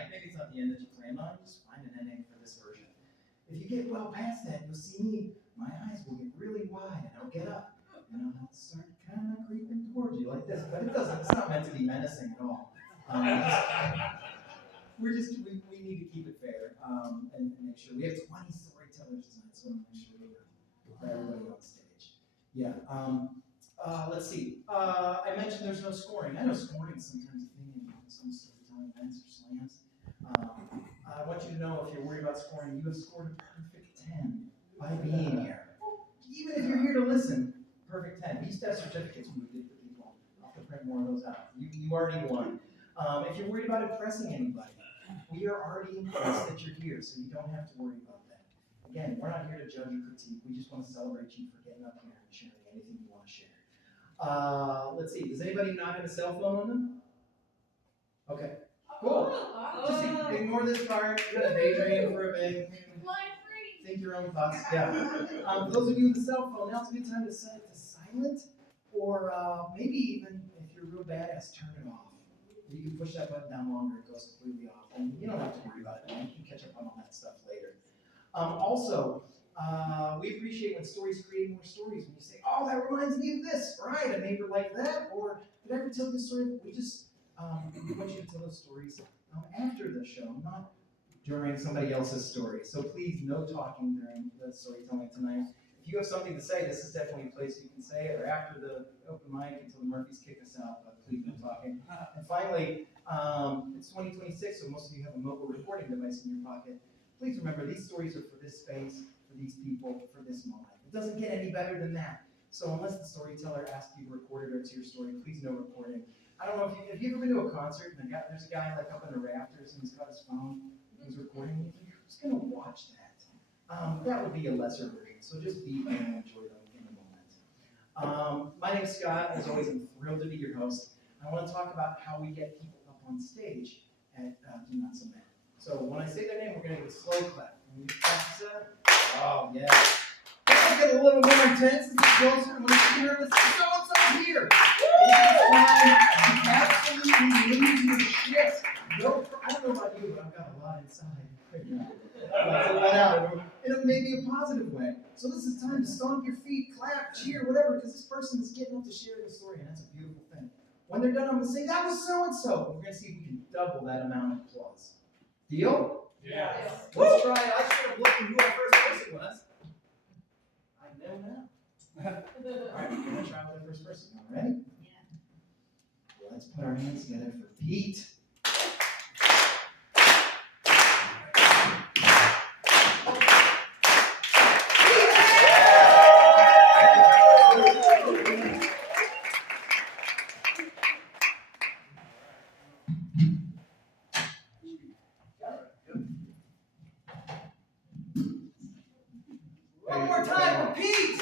tonight. Maybe it's not the end that you planned on. Just find an ending for this version. If you get well past that, you'll see me. My eyes will get really wide, and I'll get up, and I'll start kind of creeping towards you like this. But it doesn't. It's not meant to be menacing at all. We need to keep it fair and make sure we have 20 storytellers tonight, so I want to make sure we're everybody on stage. Yeah. Let's see. I mentioned there's no scoring. I know scoring is sometimes a thing in some storytelling events or slams. I want you to know if you're worried about scoring, you have scored a perfect 10 by being here. Even if you're here to listen, perfect 10. We used to have certificates when we did for people. I'll have to print more of those out. You already won. If you're worried about impressing anybody, we are already impressed that you're here, so you don't have to worry about that. Again, we're not here to judge or critique. We just want to celebrate you for getting up here and sharing anything you want to share. Let's see. Does anybody not have a cell phone on them? Okay. Cool. Just ignore this part. You're gonna daydream for a bit. Think your own thoughts. Yeah. Those of you with a cell phone, now's a good time to set it to silent, or maybe even if you're real badass, turn it off. You can push that button down longer; it goes completely off, and you don't have to worry about it. You can catch up on all that stuff later. Also, we appreciate when stories create more stories. When you say, "Oh, that reminds me of this," right? A neighbor like that, or did I ever tell this story? We just we want you to tell those stories after the show, not during somebody else's story. So please, no talking during the storytelling tonight. If you have something to say, this is definitely a place you can say it, or after the open mic until the Murphys kick us out, but please no talking. And finally, it's 2026, so most of you have a mobile recording device in your pocket. Please remember, these stories are for this space, for these people, for this moment. It doesn't get any better than that. So unless the storyteller asks you to record it or it's your story, please no recording. I don't know if you ever been to a concert and there's a guy like up in the rafters and he's got his phone and he's recording. You think, who's going to watch that? That would be a lesser version. So just be and enjoy them in the moment. My name's Scott. As always, I'm thrilled to be your host. I want to talk about how we get people up on stage at Do Not Submit. So when I say their name, we're going to get a slow clap. Can you practice that? Oh, yeah. Let's get a little more intense. Let's get closer. When it's here, let's see so-and-so here. Absolutely lose your shit. No, I don't know about you, but I've got a lot inside right now. I'd like to let out in a maybe a positive way. So this is time to stomp your feet, clap, cheer, whatever, because this person is getting up to share their story, and that's a beautiful thing. When they're done, I'm going to say, that was so-and-so. We're going to see if we can double that amount of applause. Deal? Yeah. Let's try it. I should have looked at who our first person was. I know now. All right, we're going to try with the first person. All ready? Yeah. Let's put our hands together for Pete. One more time for Pete!